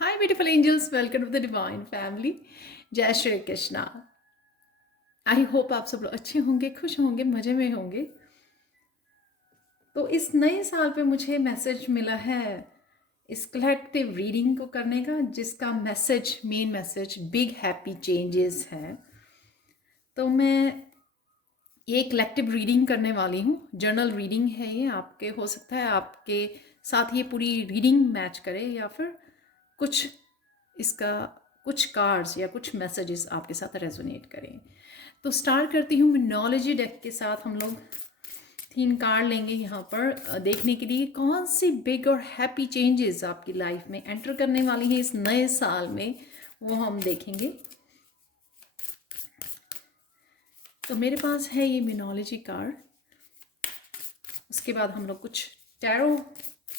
Hi, beautiful angels. Welcome to the Divine Family. जय Shri Krishna. I hope आप सब लोग अच्छे होंगे, खुश होंगे, मज़े में होंगे। तो इस नए साल पे मुझे मैसेज मिला है इस कलेक्टिव रीडिंग को करने का, जिसका message, main message big happy changes है। तो मैं ये कलेक्टिव रीडिंग करने वाली हूँ। जर्नल रीडिंग है ये। आपके हो सकता है आपके साथ ये पूरी रीडिंग मैच करे, या फिर कुछ इसका कुछ कार्ड्स या कुछ मैसेजेस आपके साथ रेजोनेट करें। तो स्टार्ट करती हूँ मिनोलॉजी डेक के साथ। हम लोग 3 कार्ड लेंगे यहाँ पर देखने के लिए कौन सी बिग और हैप्पी चेंजेस आपकी लाइफ में एंटर करने वाली है इस नए साल में, वो हम देखेंगे। तो मेरे पास है ये मिनोलॉजी कार्ड। उसके बाद हम लोग कुछ टैरो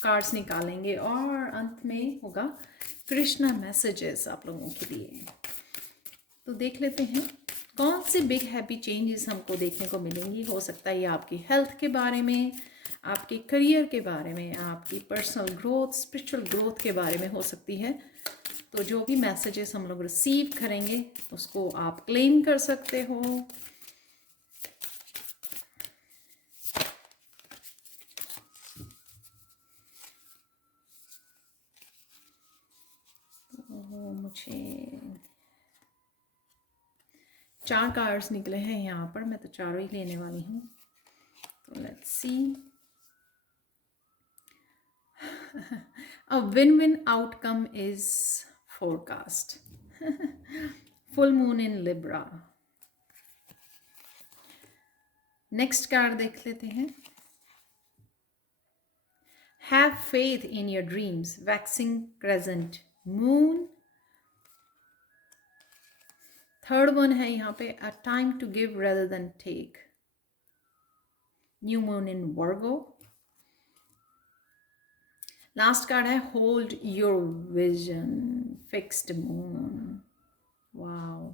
कार्ड्स निकालेंगे और अंत में होगा कृष्णा मैसेजेस आप लोगों के लिए। तो देख लेते हैं कौन से बिग हैप्पी चेंजेस हमको देखने को मिलेंगी। हो सकता है ये आपकी हेल्थ के बारे में, आपके करियर के बारे में, आपकी पर्सनल ग्रोथ, स्पिरिचुअल ग्रोथ के बारे में हो सकती है। तो जो भी मैसेजेस हम लोग रिसीव करेंगे उसको आप क्लेम कर सकते हो। तो मुझे 4 कार्ड्स निकले हैं यहाँ पर, मैं तो चारों ही लेने वाली हूँ। तो let's see. A win-win outcome is forecast. Full moon in Libra. Next card देख लेते हैं। Have faith in your dreams. Waxing crescent moon. Third one है यहाँ पे a time to give rather than take. New moon in Virgo. Last card है hold your vision, fixed moon. Wow.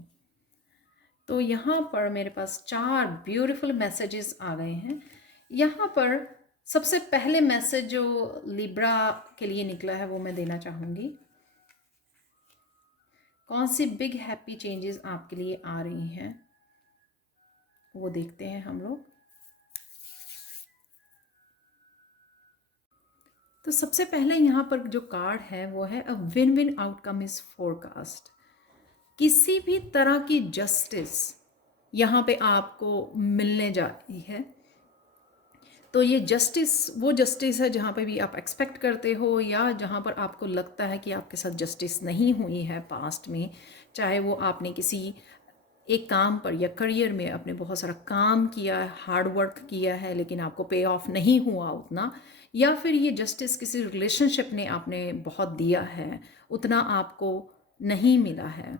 तो यहाँ पर मेरे पास 4 ब्यूटीफुल मैसेजेस आ गए हैं। यहाँ पर सबसे पहले मैसेज जो लिब्रा के लिए निकला है वो मैं देना चाहूँगी। कौन सी बिग हैप्पी चेंजेस आपके लिए आ रही हैं वो देखते हैं हम लोग। तो सबसे पहले यहाँ पर जो कार्ड है वो है a win win outcome is forecast. किसी भी तरह की जस्टिस यहाँ पे आपको मिलने जा रही है। तो ये जस्टिस वो जस्टिस है जहाँ पे भी आप एक्सपेक्ट करते हो, या जहाँ पर आपको लगता है कि आपके साथ जस्टिस नहीं हुई है पास्ट में। चाहे वो आपने किसी एक काम पर या करियर में अपने बहुत सारा काम किया है, हार्ड वर्क किया है, लेकिन आपको पे ऑफ नहीं हुआ उतना, या फिर ये जस्टिस किसी रिलेशनशिप ने आपने बहुत दिया है, उतना आपको नहीं मिला है।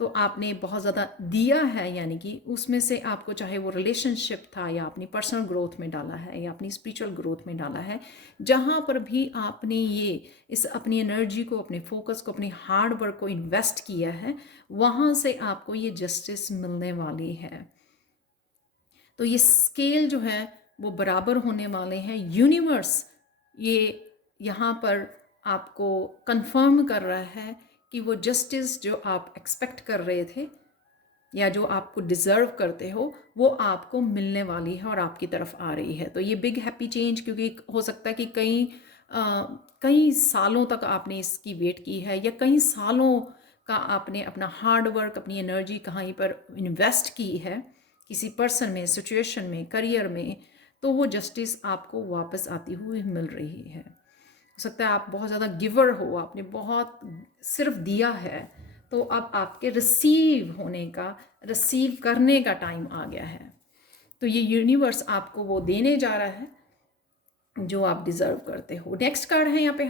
तो आपने बहुत ज़्यादा दिया है, यानी कि उसमें से आपको, चाहे वो रिलेशनशिप था या अपनी पर्सनल ग्रोथ में डाला है या अपनी स्पिरिचुअल ग्रोथ में डाला है, जहाँ पर भी आपने ये इस अपनी एनर्जी को, अपने फोकस को, अपने हार्ड वर्क को इन्वेस्ट किया है, वहाँ से आपको ये जस्टिस मिलने वाली है। तो ये स्केल जो है वो बराबर होने वाले हैं। यूनिवर्स ये यहाँ पर आपको कंफर्म कर रहा है कि वो जस्टिस जो आप एक्सपेक्ट कर रहे थे या जो आपको डिज़र्व करते हो वो आपको मिलने वाली है और आपकी तरफ आ रही है। तो ये बिग हैप्पी चेंज, क्योंकि हो सकता है कि कई सालों तक आपने इसकी वेट की है, या कई सालों का आपने अपना हार्ड वर्क, अपनी एनर्जी कहीं पर इन्वेस्ट की है किसी पर्सन में, सिचुएशन में, करियर में, तो वो जस्टिस आपको वापस आती हुई मिल रही है। हो सकता है आप बहुत ज़्यादा गिवर हो, आपने बहुत सिर्फ दिया है, तो अब आपके रिसीव होने का, रिसीव करने का टाइम आ गया है। तो ये यूनिवर्स आपको वो देने जा रहा है जो आप डिज़र्व करते हो। नेक्स्ट कार्ड है यहाँ पे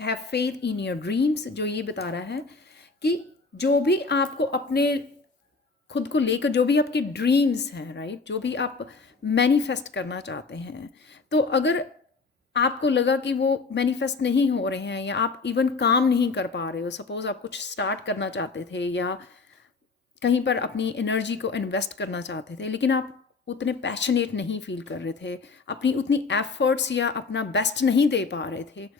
have faith in your dreams, जो ये बता रहा है कि जो भी आपको अपने खुद को लेकर, जो भी आपके ड्रीम्स हैं, राइट, जो भी आप मैनिफेस्ट करना चाहते हैं, तो अगर आपको लगा कि वो मैनिफेस्ट नहीं हो रहे हैं या आप इवन काम नहीं कर पा रहे हो, सपोज आप कुछ स्टार्ट करना चाहते थे या कहीं पर अपनी एनर्जी को इन्वेस्ट करना चाहते थे, लेकिन आप उतने पैशनेट नहीं फील कर रहे थे, अपनी उतनी एफर्ट्स या अपना बेस्ट नहीं दे पा रहे थे,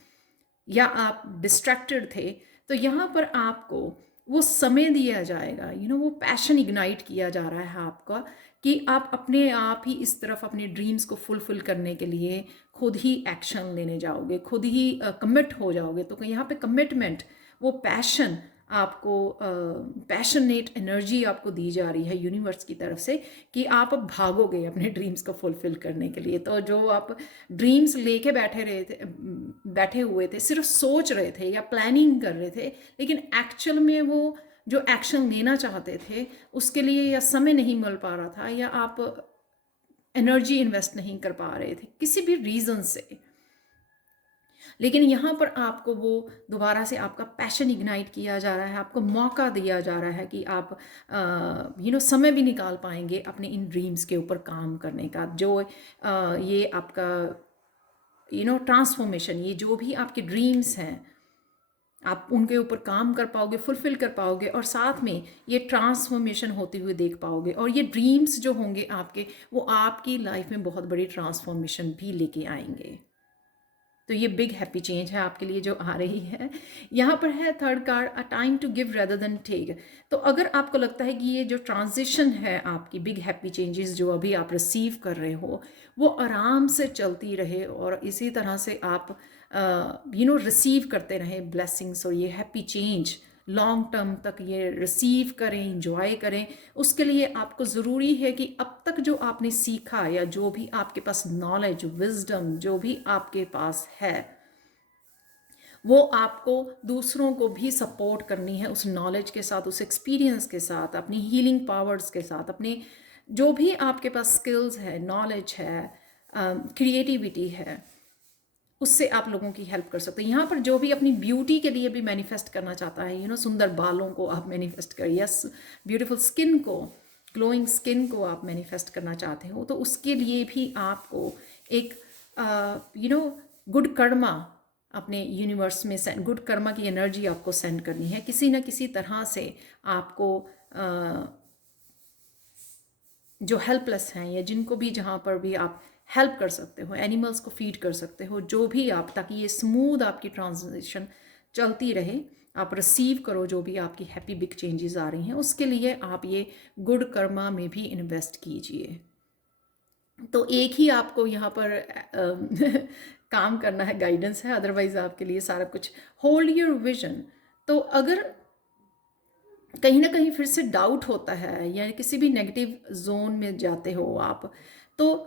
या आप डिस्ट्रैक्टेड थे, तो यहाँ पर आपको वो समय दिया जाएगा, वो पैशन इग्नाइट किया जा रहा है आपका, कि आप अपने आप ही इस तरफ अपने ड्रीम्स को फुलफिल करने के लिए खुद ही एक्शन लेने जाओगे, खुद ही कमिट हो जाओगे। तो यहाँ पे कमिटमेंट, वो पैशन आपको, पैशनेट एनर्जी आपको दी जा रही है यूनिवर्स की तरफ से, कि आप अब भागोगे अपने ड्रीम्स को फुलफिल करने के लिए। तो जो आप ड्रीम्स लेके बैठे हुए थे, सिर्फ सोच रहे थे या प्लानिंग कर रहे थे, लेकिन एक्चुअल में वो जो एक्शन लेना चाहते थे उसके लिए या समय नहीं मिल पा रहा था, या आप एनर्जी इन्वेस्ट नहीं कर पा रहे थे किसी भी रीज़न से, लेकिन यहाँ पर आपको वो दोबारा से आपका पैशन इग्नाइट किया जा रहा है, आपको मौका दिया जा रहा है कि आप समय भी निकाल पाएंगे अपने इन ड्रीम्स के ऊपर काम करने का। जो ये आपका ट्रांसफॉर्मेशन, ये जो भी आपके ड्रीम्स हैं, आप उनके ऊपर काम कर पाओगे, फुलफिल कर पाओगे, और साथ में ये ट्रांसफॉर्मेशन होते हुए देख पाओगे। और ये ड्रीम्स जो होंगे आपके, वो आपकी लाइफ में बहुत बड़ी ट्रांसफॉर्मेशन भी लेके आएंगे। तो ये बिग हैप्पी चेंज है आपके लिए जो आ रही है। यहाँ पर है third card, a time to give rather than take. तो अगर आपको लगता है कि ये जो ट्रांजिशन है आपकी बिग हैप्पी चेंजेस जो अभी आप रिसीव कर रहे हो, वो आराम से चलती रहे, और इसी तरह से आप रिसीव करते रहे ब्लेसिंग्स, और ये हैप्पी चेंज लॉन्ग टर्म तक ये रिसीव करें, इंजॉय करें। उसके लिए आपको ज़रूरी है कि अब तक जो आपने सीखा, या जो भी आपके पास नॉलेज, विजडम जो भी आपके पास है, वो आपको दूसरों को भी सपोर्ट करनी है उस नॉलेज के साथ, उस एक्सपीरियंस के साथ, अपनी हीलिंग पावर्स के साथ, अपने जो भी आपके पास स्किल्स है, नॉलेज है, क्रिएटिविटी है, उससे आप लोगों की हेल्प कर सकते हैं। यहाँ पर जो भी अपनी ब्यूटी के लिए भी मैनिफेस्ट करना चाहता है, सुंदर बालों को आप मैनिफेस्ट करिए, यस, ब्यूटीफुल स्किन को, ग्लोइंग स्किन को आप मैनिफेस्ट करना चाहते हो, तो उसके लिए भी आपको एक गुड कर्मा अपने यूनिवर्स में सेंड, गुड कर्मा की एनर्जी आपको सेंड करनी है। किसी न किसी तरह से आपको जो हेल्पलेस हैं, या जिनको भी जहाँ पर भी आप हेल्प कर सकते हो, एनिमल्स को फीड कर सकते हो, जो भी आप, ताकि ये स्मूथ आपकी ट्रांजिशन चलती रहे, आप रिसीव करो जो भी आपकी हैप्पी बिग चेंजेस आ रही हैं, उसके लिए आप ये गुड कर्मा में भी इन्वेस्ट कीजिए। तो एक ही आपको यहाँ पर काम करना है, गाइडेंस है, अदरवाइज आपके लिए सारा कुछ। Hold your vision. तो अगर कहीं ना कहीं फिर से डाउट होता है, या किसी भी नेगेटिव जोन में जाते हो आप, तो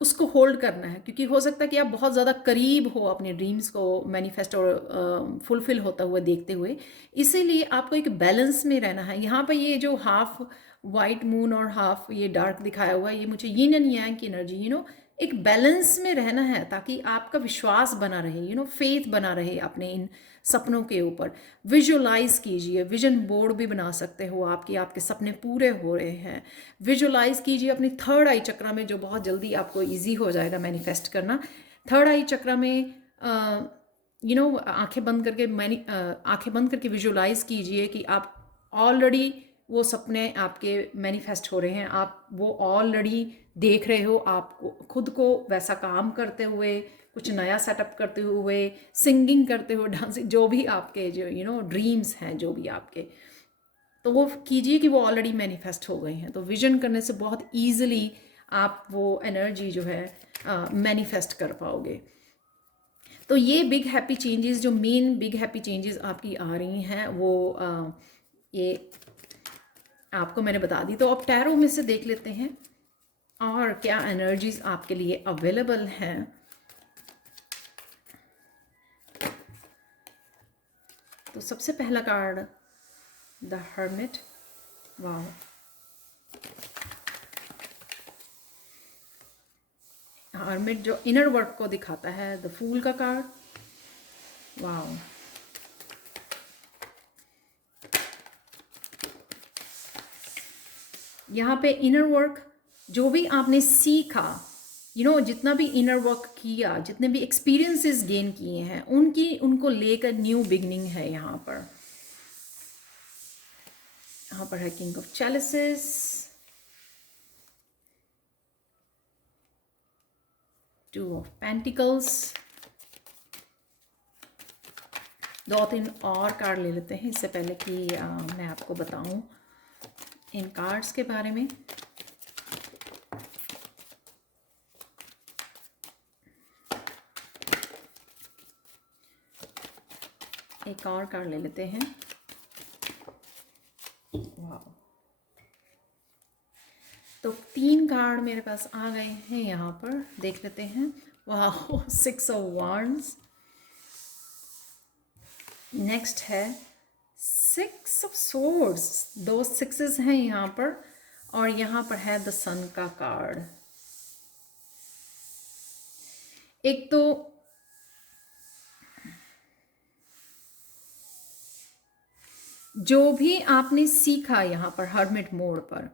उसको होल्ड करना है, क्योंकि हो सकता है कि आप बहुत ज़्यादा करीब हो अपने ड्रीम्स को मैनिफेस्ट और फुलफिल होता हुआ देखते हुए। इसीलिए आपको एक बैलेंस में रहना है। यहाँ पर ये जो हाफ वाइट मून और हाफ ये डार्क दिखाया हुआ है, ये मुझे यिन एंड यांग की एनर्जी, एक बैलेंस में रहना है, ताकि आपका विश्वास बना रहे, फेथ बना रहे अपने इन सपनों के ऊपर। विजुअलाइज कीजिए, विजन बोर्ड भी बना सकते हो आप, कि आपके सपने पूरे हो रहे हैं। विजुअलाइज कीजिए अपनी थर्ड आई चक्रा में, जो बहुत जल्दी आपको इजी हो जाएगा मैनिफेस्ट करना। थर्ड आई चक्रा में आंखें बंद करके विजुअलाइज कीजिए कि आप ऑलरेडी वो सपने आपके मैनिफेस्ट हो रहे हैं, आप वो ऑलरेडी देख रहे हो, आपको खुद को वैसा काम करते हुए, कुछ नया सेटअप करते हुए, सिंगिंग करते हुए, डांसिंग, जो भी आपके जो ड्रीम्स हैं, जो भी आपके, तो वो कीजिए कि वो ऑलरेडी मैनिफेस्ट हो गए हैं। तो विजन करने से बहुत ईजिली आप वो एनर्जी जो है मैनिफेस्ट कर पाओगे। तो ये बिग हैप्पी चेंजेस, जो मेन बिग हैप्पी चेंजेस आपकी आ रही हैं, वो ये आपको मैंने बता दी। तो अब टैरो में से देख लेते हैं और क्या एनर्जीज आपके लिए अवेलेबल हैं। तो सबसे पहला कार्ड, द हर्मिट। वाह, हर्मिट जो इनर वर्क को दिखाता है। द फूल का कार्ड। वाह, यहाँ पे इनर वर्क, जो भी आपने सीखा, जितना भी इनर वर्क किया, जितने भी एक्सपीरियंसेस गेन किए हैं, उनको लेकर न्यू बिगनिंग है। यहाँ पर है king of chalices, two of pentacles. 2-3 और कार्ड ले लेते हैं इससे पहले कि मैं आपको बताऊं इन कार्ड्स के बारे में। एक और कार्ड ले लेते हैं। वाह, तो 3 कार्ड मेरे पास आ गए हैं यहाँ पर, देख लेते हैं। वाह, 6 ऑफ वांड्स। नेक्स्ट है 6 ऑफ सोर्ड्स। 2 6s हैं यहाँ पर, और यहाँ पर है द सन का कार्ड। एक तो जो भी आपने सीखा यहाँ पर हर्मिट मोड पर,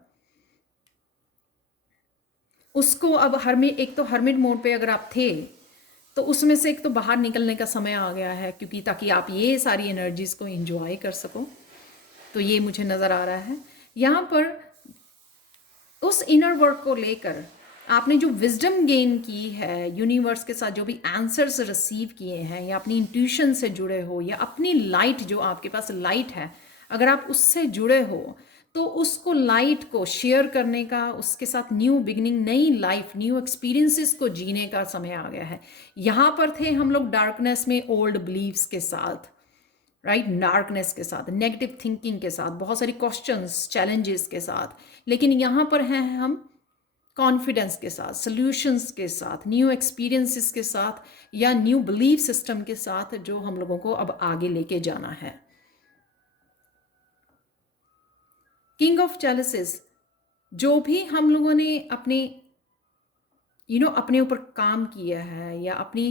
उसको अब एक तो हर्मिट मोड पे अगर आप थे तो उसमें से एक तो बाहर निकलने का समय आ गया है, क्योंकि ताकि आप ये सारी एनर्जीज को एंजॉय कर सको। तो ये मुझे नज़र आ रहा है यहाँ पर। उस इनर वर्क को लेकर आपने जो विजडम गेन की है, यूनिवर्स के साथ जो भी आंसर्स रिसीव किए हैं, या अपनी इंट्यूशन से जुड़े हो, या अपनी लाइट, जो आपके पास लाइट है, अगर आप उससे जुड़े हो तो उसको, लाइट को शेयर करने का, उसके साथ न्यू बिगिनिंग, नई लाइफ, न्यू एक्सपीरियंसेस को जीने का समय आ गया है। यहाँ पर थे हम लोग डार्कनेस में, ओल्ड बिलीव्स के साथ, राइट, डार्कनेस के साथ, नेगेटिव थिंकिंग के साथ, बहुत सारी क्वेश्चंस, चैलेंजेस के साथ। लेकिन यहाँ पर हैं हम कॉन्फिडेंस के साथ, सॉल्यूशंस के साथ, न्यू एक्सपीरियंसेस के साथ, या न्यू बिलीफ सिस्टम के साथ, जो हम लोगों को अब आगे लेके जाना है। किंग ऑफ चैलिसेस, जो भी हम लोगों ने अपने अपने ऊपर काम किया है, या अपनी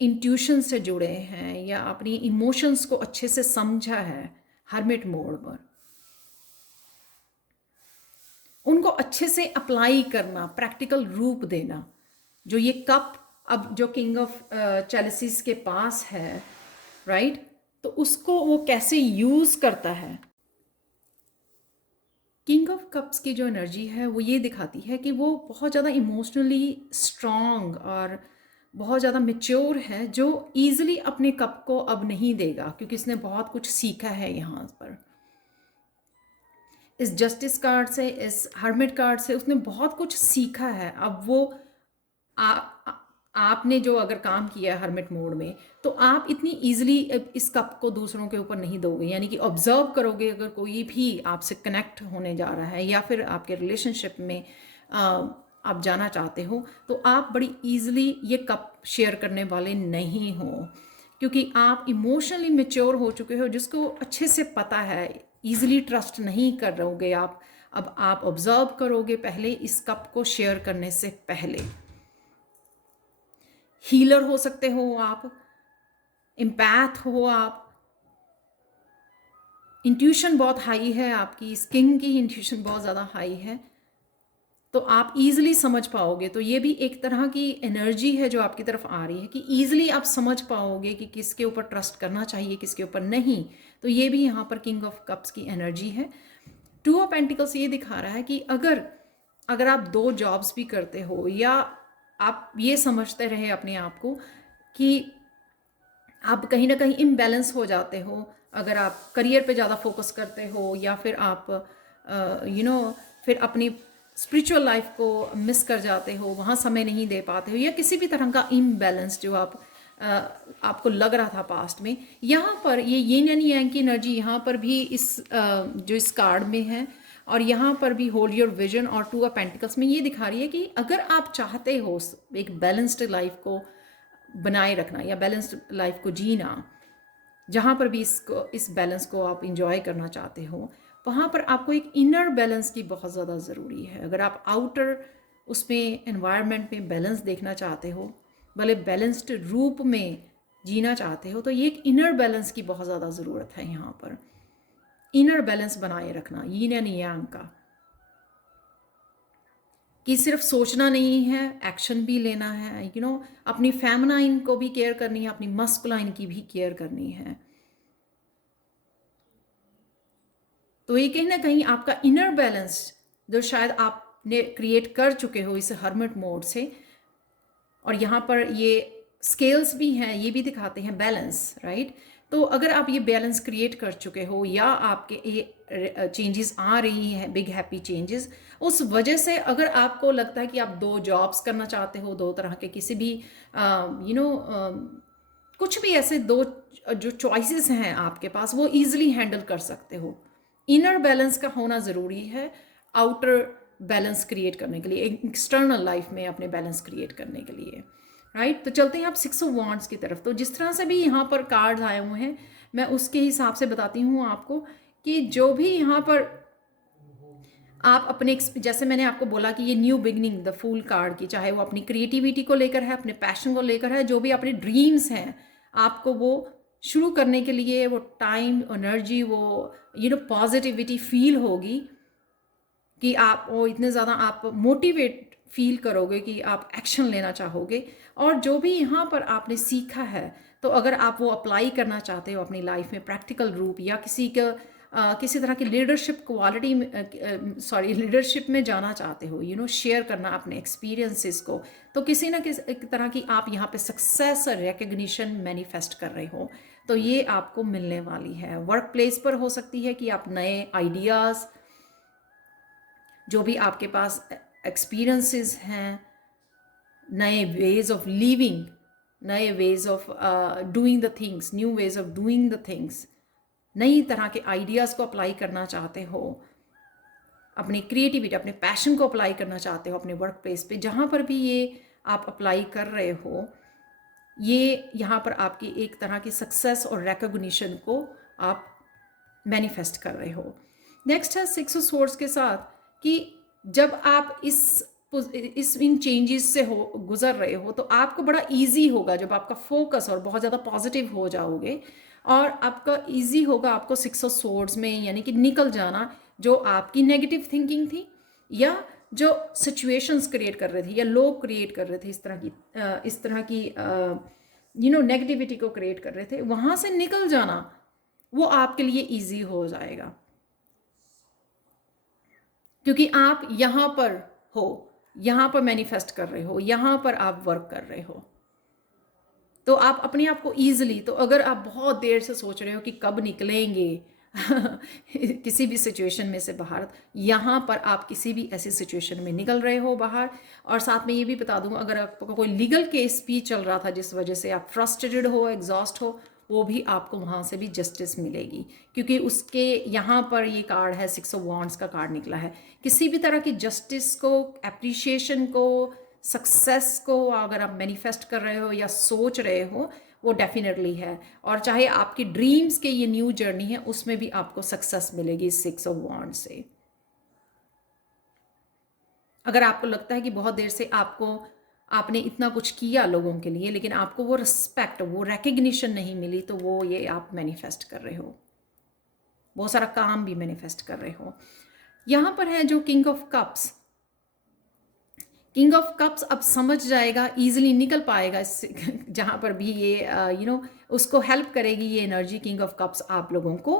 इंट्यूशन से जुड़े हैं, या अपनी इमोशंस को अच्छे से समझा है हर्मिट मोड पर, उनको अच्छे से अप्लाई करना, प्रैक्टिकल रूप देना। जो ये कप अब जो किंग ऑफ चैलिसेस के पास है, राइट, तो उसको वो कैसे यूज़ करता है। किंग ऑफ कप्स की जो एनर्जी है वो ये दिखाती है कि वो बहुत ज़्यादा इमोशनली स्ट्रॉन्ग और बहुत ज़्यादा मैच्योर है, जो ईजिली अपने कप को अब नहीं देगा, क्योंकि इसने बहुत कुछ सीखा है यहाँ पर। इस जस्टिस कार्ड से, इस हर्मिट कार्ड से उसने बहुत कुछ सीखा है। अब वो आपने जो अगर काम किया है हर्मिट मोड में, तो आप इतनी इजीली इस कप को दूसरों के ऊपर नहीं दोगे, यानी कि ऑब्जर्व करोगे। अगर कोई भी आपसे कनेक्ट होने जा रहा है, या फिर आपके रिलेशनशिप में आप जाना चाहते हो, तो आप बड़ी इजीली ये कप शेयर करने वाले नहीं हो, क्योंकि आप इमोशनली मेच्योर हो चुके हो, जिसको अच्छे से पता है। ईजिली ट्रस्ट नहीं कर रहोगे आप। अब आप ऑब्जर्व करोगे पहले इस कप को शेयर करने से पहले। हीलर हो सकते हो आप, एम्पैथ हो आप, इंट्यूशन बहुत हाई है आपकी, स्किन की इंट्यूशन बहुत ज़्यादा हाई है, तो आप ईजिली समझ पाओगे। तो ये भी एक तरह की एनर्जी है जो आपकी तरफ आ रही है, कि ईजिली आप समझ पाओगे कि किसके ऊपर ट्रस्ट करना चाहिए, किसके ऊपर नहीं। तो ये भी यहाँ पर किंग ऑफ कप्स की एनर्जी है। 2 ऑफ पेंटिकल्स ये दिखा रहा है कि अगर आप 2 जॉब्स भी करते हो, या आप ये समझते रहे अपने आप को कि आप कहीं ना कहीं इम्बैलेंस हो जाते हो, अगर आप करियर पे ज़्यादा फोकस करते हो, या फिर आप फिर अपनी स्पिरिचुअल लाइफ को मिस कर जाते हो, वहाँ समय नहीं दे पाते हो, या किसी भी तरह का इम्बैलेंस जो आपको लग रहा था पास्ट में, यहाँ पर ये यिन एंड यांग की एनर्जी यहाँ पर भी जो इस कार्ड में है, और यहाँ पर भी होल्ड योर विजन और 2 ऑफ पेंटिकल्स में ये दिखा रही है कि अगर आप चाहते हो एक बैलेंस्ड लाइफ को बनाए रखना, या बैलेंस्ड लाइफ को जीना, जहाँ पर भी इस बैलेंस को आप इंजॉय करना चाहते हो, वहाँ पर आपको एक इनर बैलेंस की बहुत ज़्यादा ज़रूरी है। अगर आप आउटर उसमें एनवायरनमेंट में बैलेंस देखना चाहते हो, भले बैलेंस्ड रूप में जीना चाहते हो, तो ये एक इनर बैलेंस की बहुत ज़्यादा ज़रूरत है। यहाँ पर इनर बैलेंस बनाए रखना, यिन एंड यांग का, कि सिर्फ सोचना नहीं है, एक्शन भी लेना है। अपनी फेमिनाइन को भी केयर करनी है, अपनी मस्कुलाइन की भी केयर करनी है। तो ये कहीं ना कहीं आपका इनर बैलेंस जो शायद आपने क्रिएट कर चुके हो इस हर्मिट मोड से, और यहाँ पर ये स्केल्स भी हैं, ये भी दिखाते हैं बैलेंस, राइट। तो अगर आप ये बैलेंस क्रिएट कर चुके हो या आपके ये चेंजेस आ रही हैं, बिग हैप्पी चेंजेस, उस वजह से अगर आपको लगता है कि आप 2 जॉब्स करना चाहते हो, 2 तरह के किसी भी कुछ भी ऐसे 2 जो चॉइसेस हैं आपके पास, वो ईजिली हैंडल कर सकते हो। इनर बैलेंस का होना ज़रूरी है आउटर बैलेंस क्रिएट करने के लिए, एक्सटर्नल लाइफ में अपने बैलेंस क्रिएट करने के लिए, राइट। तो चलते हैं आप 6 ऑफ वांड्स की तरफ। तो जिस तरह से भी यहाँ पर कार्ड्स आए हुए हैं, मैं उसके हिसाब से बताती हूँ आपको कि जो भी यहाँ पर आप अपने, जैसे मैंने आपको बोला कि ये new beginning, the fool card की, चाहे वो अपनी क्रिएटिविटी को लेकर है, अपने पैशन को लेकर है, जो भी अपने ड्रीम्स हैं, आपको वो शुरू करने के लिए वो टाइम, एनर्जी, वो पॉजिटिविटी फील होगी कि आप वो इतने ज़्यादा आप मोटिवेट फील करोगे कि आप एक्शन लेना चाहोगे। और जो भी यहाँ पर आपने सीखा है, तो अगर आप वो अप्लाई करना चाहते हो अपनी लाइफ में प्रैक्टिकल रूप, या किसी तरह की लीडरशिप क्वालिटी में, लीडरशिप में जाना चाहते हो, शेयर करना अपने एक्सपीरियंसेस को, तो किसी ना किसी तरह की आप यहाँ पे सक्सेस और रिकग्निशन मैनिफेस्ट कर रहे हो, तो ये आपको मिलने वाली है। वर्क प्लेस पर हो सकती है कि आप नए आइडियाज़, जो भी आपके पास एक्सपीरियंसेस हैं, नए वेज ऑफ लिविंग, नए ways of doing the things, new ways of doing the things, नई तरह के आइडियाज़ को अप्लाई करना चाहते हो, अपनी क्रिएटिविटी, अपने पैशन को अप्लाई करना चाहते हो अपने वर्क प्लेस पे, जहाँ पर भी ये आप अप्लाई कर रहे हो, ये यहाँ पर आपकी एक तरह की सक्सेस और रिकॉग्निशन को आप मैनिफेस्ट कर रहे हो। नेक्स्ट है 6 ऑफ सोर्ड्स के साथ कि जब आप इन चेंजेस से गुजर रहे हो, तो आपको बड़ा इजी होगा जब आपका फोकस और बहुत ज़्यादा पॉजिटिव हो जाओगे, और आपका इजी होगा आपको 6 ऑफ सोर्ड्स में, यानी कि निकल जाना जो आपकी नेगेटिव थिंकिंग थी, या जो सिचुएशंस क्रिएट कर रहे थे, या लोग क्रिएट कर रहे थे इस तरह की नेगेटिविटी को क्रिएट कर रहे थे, वहाँ से निकल जाना वो आपके लिए इजी हो जाएगा, क्योंकि आप यहाँ पर हो, यहाँ पर मैनिफेस्ट कर रहे हो, यहाँ पर आप वर्क कर रहे हो, तो आप अपने आप को ईजिली, तो अगर आप बहुत देर से सोच रहे हो कि कब निकलेंगे किसी भी सिचुएशन में से बाहर, यहाँ पर आप किसी भी ऐसी सिचुएशन में निकल रहे हो बाहर। और साथ में ये भी बता दूँ, अगर आपको कोई लीगल केस भी चल रहा था जिस वजह से आप फ्रस्ट्रेटेड हो, एग्जॉस्ट हो, वो भी आपको वहाँ से भी जस्टिस मिलेगी, क्योंकि उसके यहाँ पर ये कार्ड है, 6 ऑफ वांड्स का कार्ड निकला है। किसी भी तरह की जस्टिस को, एप्रिशिएशन को, सक्सेस को अगर आप मैनिफेस्ट कर रहे हो या सोच रहे हो, वो डेफिनेटली है। और चाहे आपकी ड्रीम्स के ये न्यू जर्नी है, उसमें भी आपको सक्सेस मिलेगी 6 ऑफ वांड से। अगर आपको लगता है कि बहुत देर से आपने इतना कुछ किया लोगों के लिए, लेकिन आपको वो रिस्पेक्ट, वो रिकग्निशन नहीं मिली, तो वो ये आप मैनिफेस्ट कर रहे हो, बहुत सारा काम भी मैनिफेस्ट कर रहे हो। यहाँ पर है जो king of cups, king of cups अब समझ जाएगा, ईजिली निकल पाएगा जहाँ पर भी ये उसको हेल्प करेगी ये एनर्जी किंग ऑफ कप्स आप लोगों को,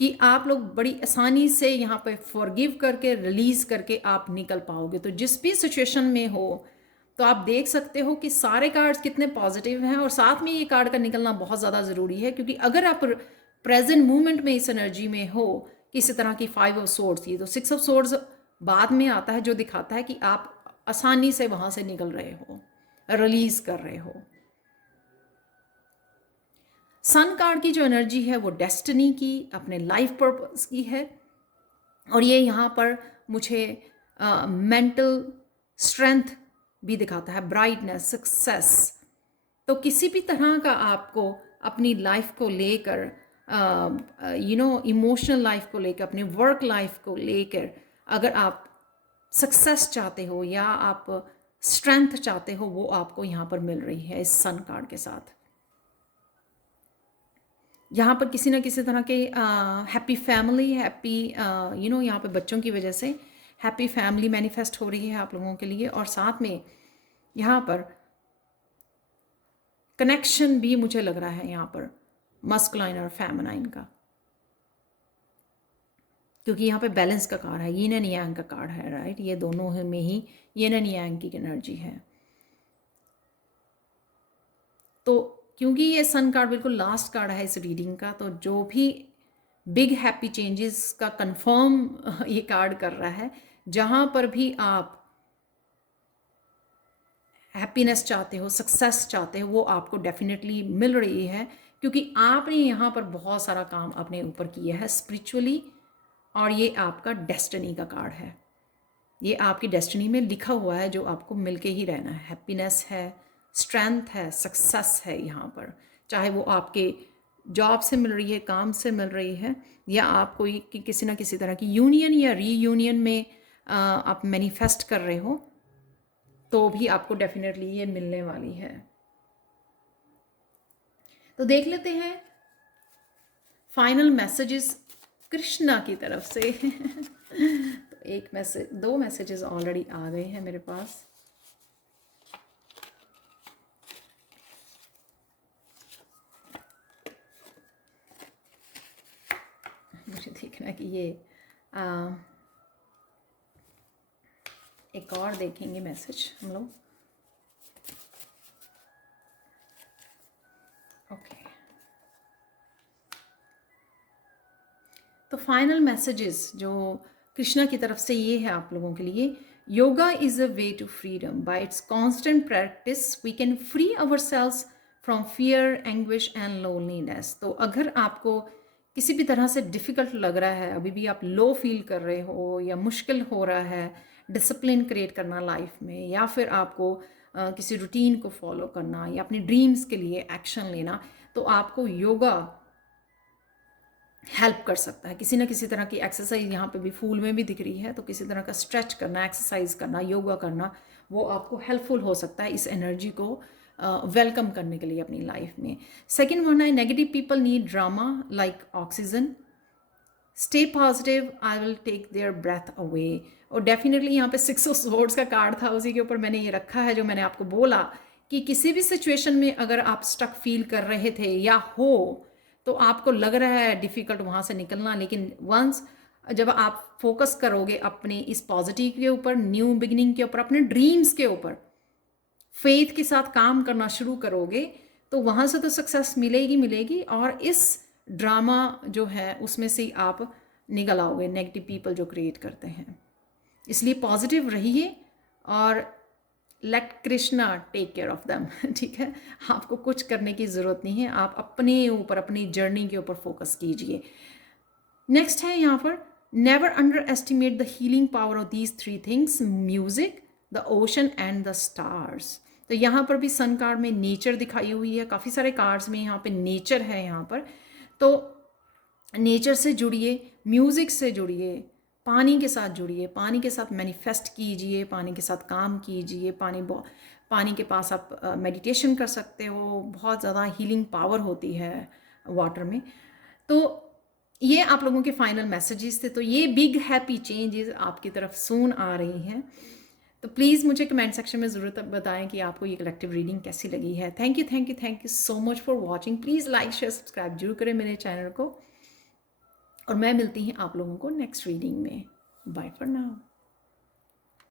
कि आप लोग बड़ी आसानी से यहाँ पे फॉरगिव करके, रिलीज़ करके आप निकल पाओगे। तो जिस भी सिचुएशन में हो, तो आप देख सकते हो कि सारे कार्ड्स कितने पॉजिटिव हैं, और साथ में ये कार्ड का निकलना बहुत ज़्यादा ज़रूरी है, क्योंकि अगर आप प्रेजेंट मूवमेंट में इस एनर्जी में हो, किसी तरह की 5 ऑफ सोर्ड्स, ये तो 6 ऑफ सोर्ड्स बाद में आता है, जो दिखाता है कि आप आसानी से वहाँ से निकल रहे हो, रिलीज़ कर रहे हो। सन कार्ड की जो एनर्जी है वो डेस्टिनी की, अपने लाइफ पर्पस की है, और ये यहाँ पर मुझे मेंटल स्ट्रेंथ भी दिखाता है, ब्राइटनेस, सक्सेस। तो किसी भी तरह का आपको अपनी लाइफ को लेकर, इमोशनल लाइफ को लेकर, अपने वर्क लाइफ को लेकर, अगर आप सक्सेस चाहते हो या आप स्ट्रेंथ चाहते हो, वो आपको यहाँ पर मिल रही है इस सन कार्ड के साथ। यहाँ पर किसी ना किसी तरह के हैप्पी फैमिली, हैप्पी यहाँ पे बच्चों की वजह से हैप्पी फैमिली मैनिफेस्ट हो रही है आप लोगों के लिए। और साथ में यहाँ पर कनेक्शन भी मुझे लग रहा है यहाँ पर मस्कुलाइन और फेमिनाइन का, क्योंकि यहाँ पे बैलेंस का कार्ड है, यिन एंड यांग का कार्ड है, राइट। ये दोनों में ही यिन एंड यांग की एनर्जी है। तो क्योंकि ये सन कार्ड बिल्कुल लास्ट कार्ड है इस रीडिंग का, तो जो भी बिग हैप्पी चेंजेस का कंफर्म ये कार्ड कर रहा है, जहाँ पर भी आप हैप्पीनेस चाहते हो, सक्सेस चाहते हो, वो आपको डेफिनेटली मिल रही है, क्योंकि आपने यहाँ पर बहुत सारा काम अपने ऊपर किया है स्पिरिचुअली, और ये आपका डेस्टिनी का कार्ड है। ये आपकी डेस्टिनी में लिखा हुआ है जो आपको मिलके ही रहना है। हैप्पीनेस है, स्ट्रेंथ है, सक्सेस है यहाँ पर, चाहे वो आपके जॉब से मिल रही है, काम से मिल रही है, या आप कोई किसी ना किसी तरह की यूनियन या रीयूनियन में आप मैनिफेस्ट कर रहे हो, तो भी आपको डेफिनेटली ये मिलने वाली है। तो देख लेते हैं फाइनल मैसेजेस कृष्णा की तरफ से। तो एक मैसेज, 2 मैसेजेस ऑलरेडी आ गए हैं मेरे पास। मुझे देखना कि ये एक और देखेंगे मैसेज हम लोग। ओके, तो फाइनल मैसेजेस जो कृष्णा की तरफ से ये है आप लोगों के लिए। Yoga is a way to freedom. By its constant practice we can free ourselves from fear, anguish and loneliness. तो अगर आपको किसी भी तरह से डिफ़िकल्ट लग रहा है, अभी भी आप लो फील कर रहे हो, या मुश्किल हो रहा है डिसिप्लिन क्रिएट करना लाइफ में, या फिर आपको किसी रूटीन को फॉलो करना, या अपनी ड्रीम्स के लिए एक्शन लेना, तो आपको योगा हेल्प कर सकता है। किसी ना किसी तरह की एक्सरसाइज यहाँ पे भी फूल में भी दिख रही है, तो किसी तरह का स्ट्रेच करना, एक्सरसाइज करना, योगा करना, वो आपको हेल्पफुल हो सकता है इस एनर्जी को वेलकम करने के लिए अपनी लाइफ में। सेकेंड वन है, negative people need drama like oxygen. Stay positive, I will take their breath away. और डेफिनेटली यहाँ पे 6 ऑफ स्वॉर्ड्स का कार्ड था, उसी के ऊपर मैंने ये रखा है, जो मैंने आपको बोला कि किसी भी सिचुएशन में अगर आप स्टक फील कर रहे थे या हो, तो आपको लग रहा है डिफ़िकल्ट वहाँ से निकलना, लेकिन वंस जब आप फोकस करोगे अपने इस पॉजिटिव के ऊपर, न्यू बिगिनिंग के ऊपर, अपने ड्रीम्स के ऊपर फेथ के साथ काम करना शुरू करोगे, तो वहाँ से तो सक्सेस मिलेगी मिलेगी, और इस ड्रामा जो है उसमें से आप निकल आओगे, नेगेटिव पीपल जो क्रिएट करते हैं। इसलिए पॉजिटिव रहिए और let Krishna take care of them. ठीक है, आपको कुछ करने की ज़रूरत नहीं है, आप अपने ऊपर, अपनी जर्नी के ऊपर फोकस कीजिए। नेक्स्ट है यहाँ पर, never under estimate the healing power of these 3 things, music, the ocean and the stars. तो यहाँ पर भी सन कार्ड में नेचर दिखाई हुई है, काफ़ी सारे कार्ड्स में यहाँ पे नेचर है यहाँ पर। तो नेचर से जुड़िए, म्यूज़िक से जुड़िए, पानी के साथ जुड़िए, पानी के साथ मैनिफेस्ट कीजिए, पानी के साथ काम कीजिए। पानी के पास आप मेडिटेशन कर सकते हो, बहुत ज़्यादा हीलिंग पावर होती है वाटर में। तो ये आप लोगों के फाइनल मैसेजेस थे। तो ये बिग हैप्पी चेंजेस आपकी तरफ सून आ रही हैं। तो प्लीज़ मुझे कमेंट सेक्शन में ज़रूर बताएं कि आपको ये कलेक्टिव रीडिंग कैसी लगी है। Thank you, thank you, thank you so much for watching. Please like, share, subscribe जरूर करें मेरे चैनल को, और मैं मिलती हूँ आप लोगों को नेक्स्ट रीडिंग में। Bye for now.